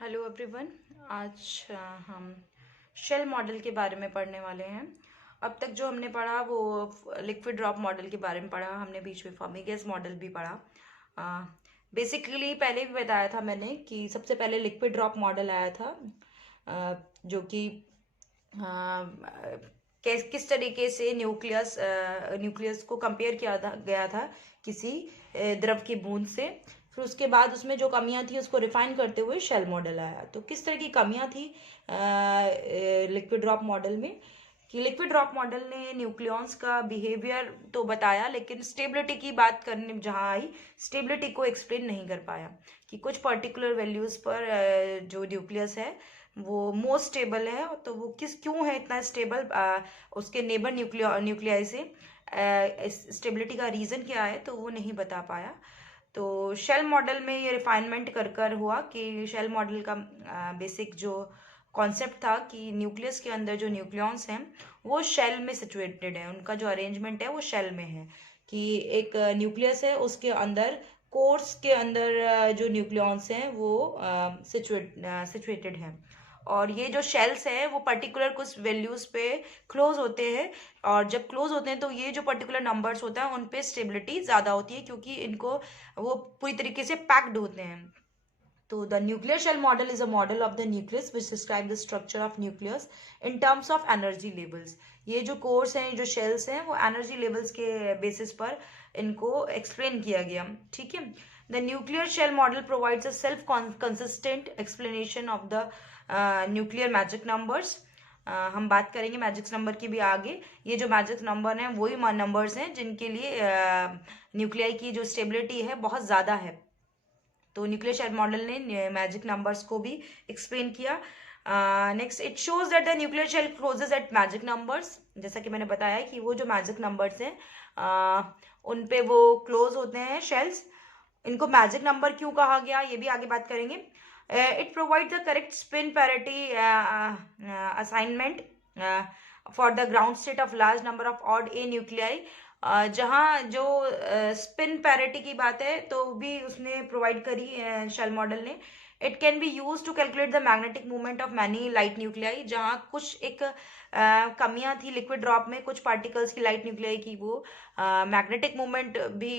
Hello everyone. आज हम shell model के बारे में पढ़ने वाले हैं। अब तक जो हमने पढ़ा वो लिक्विड ड्रॉप मॉडल के बारे में पढ़ा, हमने बीच में फर्मी मॉडल भी पढ़ा। बेसिकली पहले भी बताया था मैंने कि सबसे पहले लिक्विड ड्रॉप मॉडल आया था, जो कि किस तरीके से न्यूक्लियस को कंपेयर गया था किसी द्रव की बूंद से। फिर उसके बाद उसमें जो कमियां थी उसको रिफाइन करते हुए शेल मॉडल आया। तो किस तरह की कमियां थी लिक्विड ड्रॉप मॉडल में, कि लिक्विड ड्रॉप मॉडल ने न्यूक्लियॉन्स का बिहेवियर तो बताया, लेकिन स्टेबिलिटी की बात करने जहाँ आई, स्टेबिलिटी को एक्सप्लेन नहीं कर पाया कि कुछ पर्टिकुलर वैल्यूज पर जो न्यूक्लियस है वो मोस्ट स्टेबल है, तो वो क्यों है इतना स्टेबल, उसके नेबर न्यूक्लियाई से स्टेबिलिटी का रीज़न क्या है, तो वो नहीं बता पाया। तो शेल मॉडल में ये रिफाइनमेंट कर हुआ कि शेल मॉडल का बेसिक जो कॉन्सेप्ट था कि न्यूक्लियस के अंदर जो न्यूक्लियॉन्स हैं वो शेल में सिचुएटेड है, उनका जो अरेंजमेंट है वो शेल में है। कि एक न्यूक्लियस है, उसके अंदर कोर्स के अंदर जो न्यूक्लियॉन्स हैं वो सिचुएटेड हैं। और ये जो शेल्स हैं वो पर्टिकुलर कुछ वैल्यूज पे क्लोज होते हैं, और जब क्लोज होते हैं तो ये जो पर्टिकुलर नंबर्स होता है उन पे स्टेबिलिटी ज़्यादा होती है, क्योंकि इनको वो पूरी तरीके से पैक्ड होते हैं। तो the nuclear shell model is a model of the nucleus which describe the structure of nucleus in terms of energy levels. ये जो कोर्स हैं, जो शेल्स हैं, वो एनर्जी लेवल्स के बेसिस पर इनको एक्सप्लेन किया गया। ठीक है। The nuclear shell model provides a self consistent explanation of the nuclear magic numbers. हम बात करेंगे मैजिक नंबर की भी आगे। ये जो मैजिक नंबर हैं वही नंबर्स हैं जिनके लिए न्यूक्लियाई की जो स्टेबिलिटी है बहुत ज़्यादा है। तो न्यूक्लियर शेल मॉडल ने मैजिक नंबर्स को भी एक्सप्लेन किया। Next, it shows that the nuclear shell closes at magic numbers. जैसा कि मैंने बताया कि वो जो मैजिक नंबर्स हैं उन पे वो क्लोज होते हैं शेल्स। इनको मैजिक नंबर क्यों कहा गया ये भी आगे बात करेंगे। It provide the correct spin parity assignment for the ground state of large number of odd A nuclei. जहाँ जो स्पिन पैरिटी की बात है तो भी उसने प्रोवाइड करी शेल मॉडल ने। It can be use to calculate the magnetic movement of many light nuclei. जहाँ कुछ एक कमियां थी लिक्विड ड्रॉप में, कुछ पार्टिकल्स की लाइट न्यूक्लियाई की, वो मैग्नेटिक मूवमेंट भी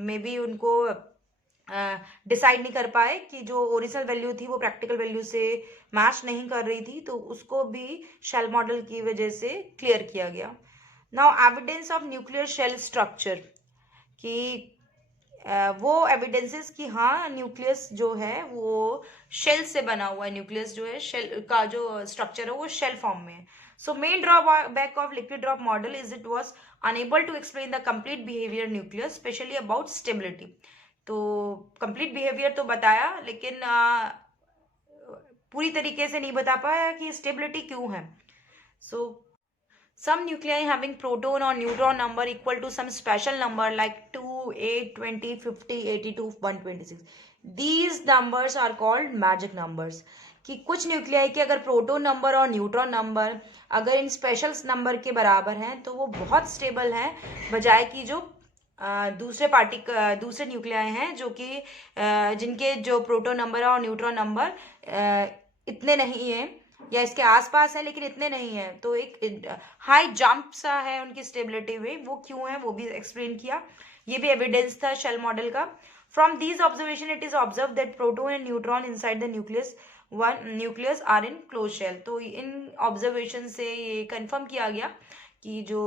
में भी उनको डिसाइड नहीं कर पाए कि जो ओरिजिनल वैल्यू थी वो प्रैक्टिकल वैल्यू से मैच नहीं कर रही थी, तो उसको भी शेल मॉडल की वजह से क्लियर किया गया। Now evidence of nuclear shell structure, कि वो एविडेंसेस कि हाँ न्यूक्लियस जो है वो शेल से बना हुआ है, न्यूक्लियस जो है शेल का जो स्ट्रक्चर है वो शेल फॉर्म में है। So main drawback of liquid drop model is it was unable to explain the complete behaviour nucleus, specially about stability. तो कंप्लीट बिहेवियर तो बताया, लेकिन पूरी तरीके से नहीं बता पाया कि स्टेबिलिटी क्यों है। सो some nuclei having proton or neutron number equal to some special number like 2, 8, 20, 50, 82, 126. These numbers are called magic numbers. कि कुछ न्यूक्लियाई के अगर प्रोटोन नंबर और न्यूट्रॉन नंबर अगर इन स्पेशल नंबर के बराबर हैं तो वो बहुत स्टेबल हैं, बजाय कि जो दूसरे न्यूक्लियाई हैं जो कि जिनके जो प्रोटोन नंबर और न्यूट्रॉन नंबर इतने नहीं है या इसके आसपास है लेकिन इतने नहीं है, तो एक हाई जंप सा है उनकी स्टेबिलिटी में, वो क्यों है वो भी एक्सप्लेन किया। ये भी एविडेंस था शेल मॉडल का। From these observation it is observe that proton and neutron inside the nucleus are in close shell. तो इन ऑब्जर्वेशन से ये कंफर्म किया गया कि जो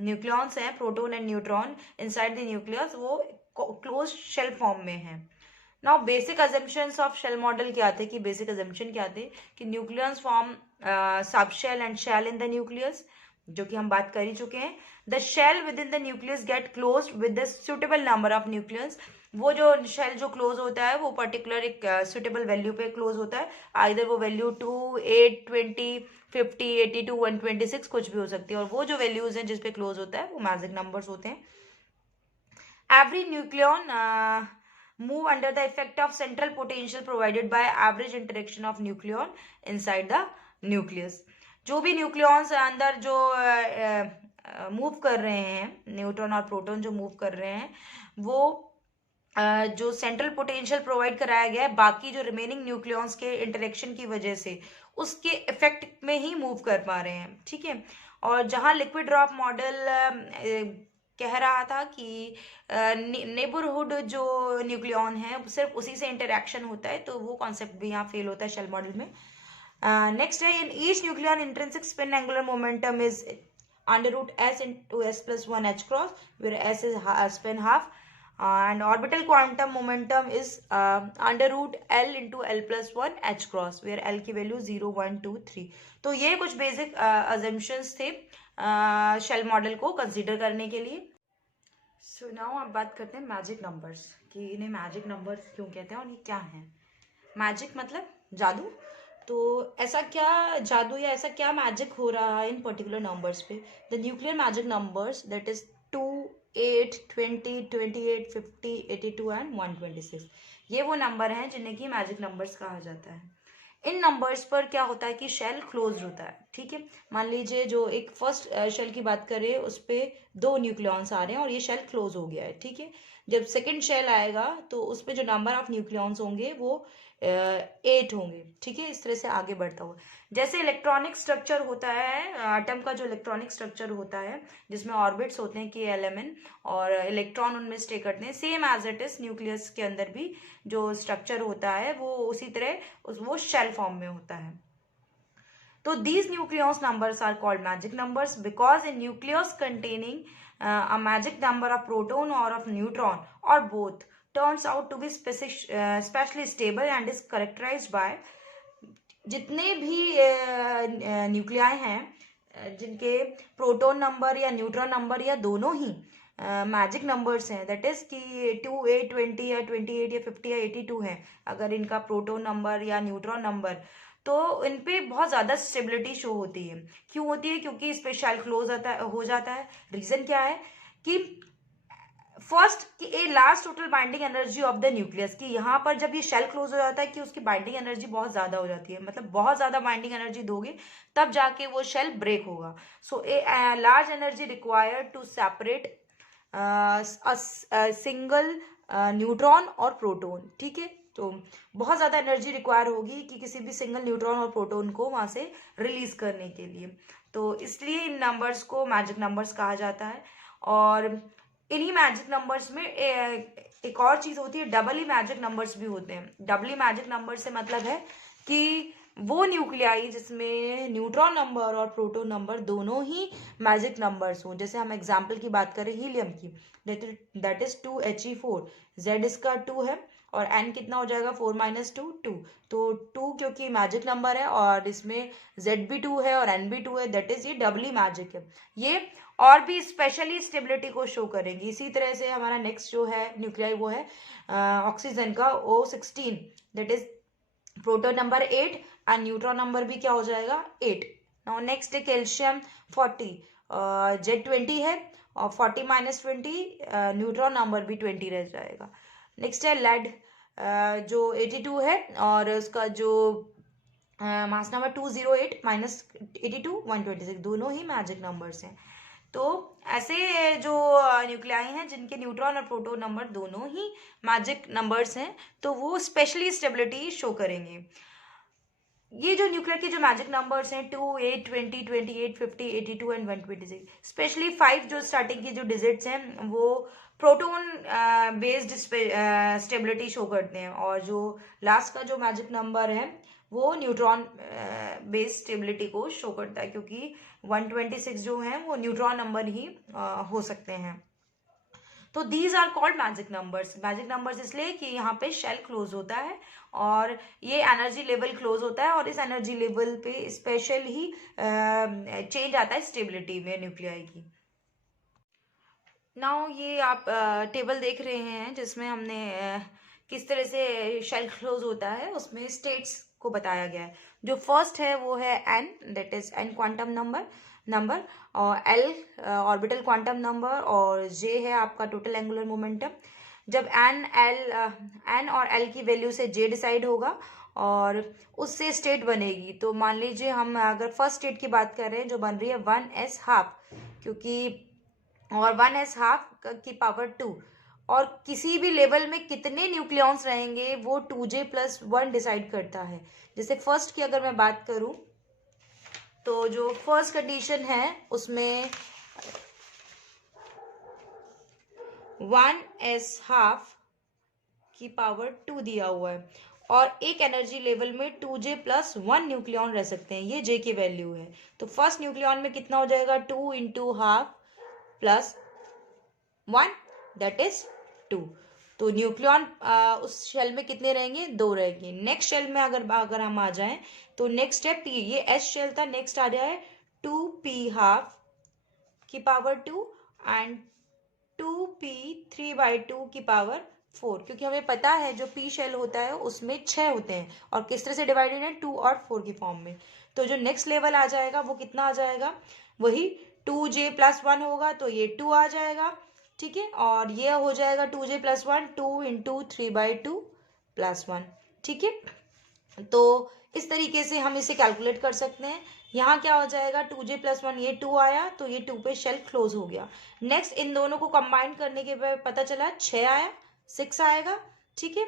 न्यूक्लियॉन्स हैं, proton and neutron inside the nucleus, वो क्लोज शेल फॉर्म में है। Now basic assumptions of shell model क्या थे, कि बेसिक अजम्पशन क्या थे कि nucleus form sub shell and shell in the nucleus, जो कि हम बात कर ही चुके हैं। The shell within the nucleus get close with the suitable number of nucleus. वो जो शेल जो क्लोज होता है वो पर्टिकुलर एक सुटेबल वैल्यू पे क्लोज होता है, आइदर वो वैल्यू 2, 8, 20, 50, 82, 126 कुछ भी हो सकती है, और वो जो वैल्यूज हैं जिस पे क्लोज होता है वो मैजिक नंबर्स होते हैं। Every nucleon move under the effect of central potential provided by average interaction of nucleon inside the nucleus. जो भी न्यूक्लियॉन्स अंदर जो मूव कर रहे हैं, न्यूट्रॉन और प्रोटॉन जो मूव कर रहे हैं, वो जो सेंट्रल पोटेंशियल प्रोवाइड कराया गया है बाकी जो रिमेनिंग न्यूक्लियॉन्स के इंटरेक्शन की वजह से उसके इफेक्ट में ही मूव कर पा रहे हैं, ठीक है। और जहां लिक्विड ड्रॉप मॉडल कह रहा था कि नेबरहुड जो न्यूक्लियॉन है सिर्फ उसी से इंटरेक्शन होता है, तो वो कॉन्सेप्ट भी यहाँ फेल होता है शेल मॉडल में। नेक्स्ट है, in each nucleon intrinsic spin angular momentum is under root s into s plus 1 h cross, where s is spin half, and orbital quantum momentum is under root l into l plus 1 h cross, where l की value 0 1 2 3। तो ये कुछ basic assumptions थे shell model को consider करने के लिए। So now आप बात करते हैं मैजिक नंबर्स, कि इन्हें मैजिक नंबर्स क्यों कहते हैं और ये क्या है। मैजिक मतलब जादू। तो ऐसा क्या जादू या ऐसा क्या मैजिक हो रहा है इन पर्टिकुलर नंबर्स पे। The nuclear magic numbers that is 2 8 20 28 50 82 and 126, ये वो नंबर हैं जिन्हें की मैजिक नंबर्स कहा जाता है। इन नंबर्स पर क्या होता है कि शेल क्लोज होता है, ठीक है। मान लीजिए जो एक फर्स्ट शेल की बात करें उस पर 2 न्यूक्लियॉन्स आ रहे हैं और ये शेल क्लोज हो गया है, ठीक है। जब सेकेंड शेल आएगा तो उस पर जो नंबर ऑफ न्यूक्लियॉन्स होंगे वो 8 होंगे, ठीक है। इस तरह से आगे बढ़ता हुआ जैसे इलेक्ट्रॉनिक स्ट्रक्चर होता है, एटम का जो इलेक्ट्रॉनिक स्ट्रक्चर होता है जिसमें ऑर्बिट्स होते हैं KLMN और इलेक्ट्रॉन उनमें स्टे करते हैं, same as it is nucleus के अंदर भी जो स्ट्रक्चर होता है वो उसी तरह वो शेल फॉर्म में होता है। तो these nucleus numbers are called magic numbers because a nucleus containing a magic number of proton or of neutron or both turns out to be specially stable and is characterized by जितने भी nuclei हैं जिनके proton number या neutron number या दोनों ही magic numbers हैं, that is कि 2 8 20 या 28 या 50 या 82 हैं, अगर इनका प्रोटॉन नंबर या न्यूट्रॉन नंबर, तो इन पे बहुत ज़्यादा स्टेबिलिटी शो होती है। क्यों होती है? क्योंकि इस पे शेल क्लोज हो जाता है। रीज़न क्या है कि फर्स्ट कि a last total binding energy of the nucleus, कि यहाँ पर जब ये शेल क्लोज हो जाता है कि उसकी बाइंडिंग एनर्जी बहुत ज़्यादा हो जाती है, मतलब बहुत ज़्यादा बाइंडिंग एनर्जी दोगे तब जाके वो शेल ब्रेक होगा। So a large energy required to separate single neutron और प्रोटॉन, ठीक है। तो बहुत ज़्यादा एनर्जी रिक्वायर होगी कि किसी भी सिंगल न्यूट्रॉन और प्रोटॉन को वहाँ से रिलीज करने के लिए, तो इसलिए इन नंबर्स को मैजिक नंबर्स कहा जाता है। और इन्हीं मैजिक नंबर्स में एक और चीज़ होती है, डबली मैजिक नंबर्स भी होते हैं। डबली मैजिक नंबर से मतलब है कि वो न्यूक्लियाई जिसमें न्यूट्रॉन नंबर और प्रोटॉन नंबर दोनों ही मैजिक नंबर्स हों। जैसे हम एग्जाम्पल की बात करें हीलियम की, दैट इज 2He4, Z इसका 2 है और N कितना हो जाएगा 4 - 2 2, तो 2 क्योंकि मैजिक नंबर है और इसमें Z भी 2 है और N भी 2 है, दैट इज ये डबली मैजिक है। ये और भी स्पेशली स्टेबिलिटी को शो करेंगी। इसी तरह से हमारा नेक्स्ट जो है न्यूक्लियाई वो है ऑक्सीजन का O16, that is proton number 8 और न्यूट्रॉन नंबर भी क्या हो जाएगा 8। नाउ नेक्स्ट है कैल्शियम 40, Z20 है और 40 - 20 न्यूट्रॉन नंबर भी 20 रह जाएगा। नेक्स्ट है लेड जो 82 है और उसका जो मास नंबर 208 - 82 126, दोनों ही मैजिक नंबर्स हैं। तो ऐसे जो न्यूक्लियाई हैं जिनके न्यूट्रॉन और प्रोटॉन नंबर दोनों ही मैजिक नंबर्स हैं, तो वो स्पेशली स्टेबिलिटी शो करेंगे। ये जो न्यूक्लियर के जो मैजिक नंबर्स हैं 2 8 20 28 50 82 एंड 126, स्पेशली 5 जो स्टार्टिंग की जो डिजिट्स हैं वो प्रोटॉन बेस्ड स्टेबिलिटी शो करते हैं और जो लास्ट का जो मैजिक नंबर है वो न्यूट्रॉन बेस्ड स्टेबिलिटी को शो करता है, क्योंकि 126 जो है वो न्यूट्रॉन नंबर ही हो सकते हैं। तो these are called magic numbers. Magic numbers इसलिए कि यहाँ पे शेल क्लोज होता है और ये एनर्जी लेवल क्लोज होता है और इस एनर्जी लेवल पे स्पेशल ही चेंज आता है स्टेबिलिटी में न्यूक्लियाई की। नाउ ये आप टेबल देख रहे हैं जिसमें हमने किस तरह से शेल क्लोज होता है उसमें स्टेट्स को बताया गया है। जो फर्स्ट है वो है N, that is N quantum number और L ऑर्बिटल क्वांटम नंबर और J है आपका टोटल एंगुलर मोमेंटम। जब N और L की वैल्यू से J डिसाइड होगा और उससे स्टेट बनेगी। तो मान लीजिए हम अगर फर्स्ट स्टेट की बात कर रहे हैं जो बन रही है 1s हाफ, क्योंकि और 1s हाफ की पावर 2, और किसी भी लेवल में कितने न्यूक्लियॉन्स रहेंगे वो 2J+1 डिसाइड करता है। जैसे फर्स्ट की अगर मैं बात करूं तो जो फर्स्ट कंडीशन है उसमें 1s½ की पावर 2 दिया हुआ है और एक एनर्जी लेवल में 2J+1 न्यूक्लियॉन रह सकते हैं, ये J की वैल्यू है। तो फर्स्ट न्यूक्लियॉन में कितना हो जाएगा, 2 × 1/2 + 1 दैट इज 2। तो न्यूक्लियॉन उस शेल में कितने रहेंगे, 2 रहेंगे। नेक्स्ट शेल में अगर हम आ जाएं तो नेक्स्ट है P, ये S शेल था, नेक्स्ट आ जाए 2p½ की पावर 2 एंड 2p3/2 की पावर 4, क्योंकि हमें पता है जो P शेल होता है उसमें 6 होते हैं और किस तरह से डिवाइडेड है, 2 और 4 की फॉर्म में। तो जो नेक्स्ट लेवल आ जाएगा वो कितना आ जाएगा, वही 2J+1 होगा तो ये 2 आ जाएगा, ठीक है। और ये हो जाएगा 2J+1 2 × 3/2 + 1, ठीक है। तो इस तरीके से हम इसे कैलकुलेट कर सकते हैं। यहाँ क्या हो जाएगा, 2J+1 ये 2 आया तो ये 2 पे शेल क्लोज हो गया। नेक्स्ट इन दोनों को कंबाइन करने के बाद पता चला 6 आया, 6 आएगा, ठीक है।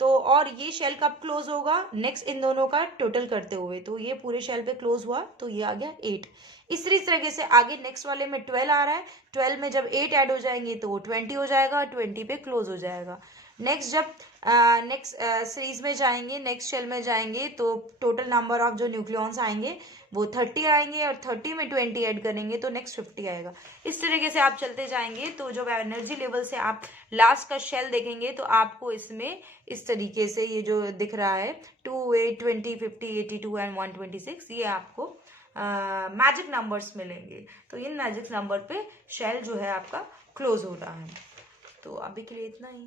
तो और ये शेल कब क्लोज होगा, नेक्स्ट इन दोनों का टोटल करते हुए, तो ये पूरे शेल पे क्लोज हुआ तो ये आ गया 8। इस तरीके से आगे नेक्स्ट वाले में 12 आ रहा है, 12 में जब 8 ऐड हो जाएंगे तो वो 20 हो जाएगा, 20 पे क्लोज हो जाएगा। नेक्स्ट जब नेक्स्ट सीरीज में जाएंगे, नेक्स्ट शेल में जाएंगे तो टोटल नंबर ऑफ जो न्यूक्लियॉन्स आएंगे वो 30 आएंगे और 30 में 20 ऐड करेंगे तो नेक्स्ट 50 आएगा। इस तरीके से आप चलते जाएंगे तो जब एनर्जी लेवल से आप लास्ट का शेल देखेंगे तो आपको इसमें इस तरीके से ये जो दिख रहा है 2, 8, 20, 50, 82 एंड 126, ये आपको मैजिक नंबर्स मिलेंगे। तो इन मैजिक नंबर पे शेल जो है आपका क्लोज हो रहा है। तो अभी के लिए इतना ही।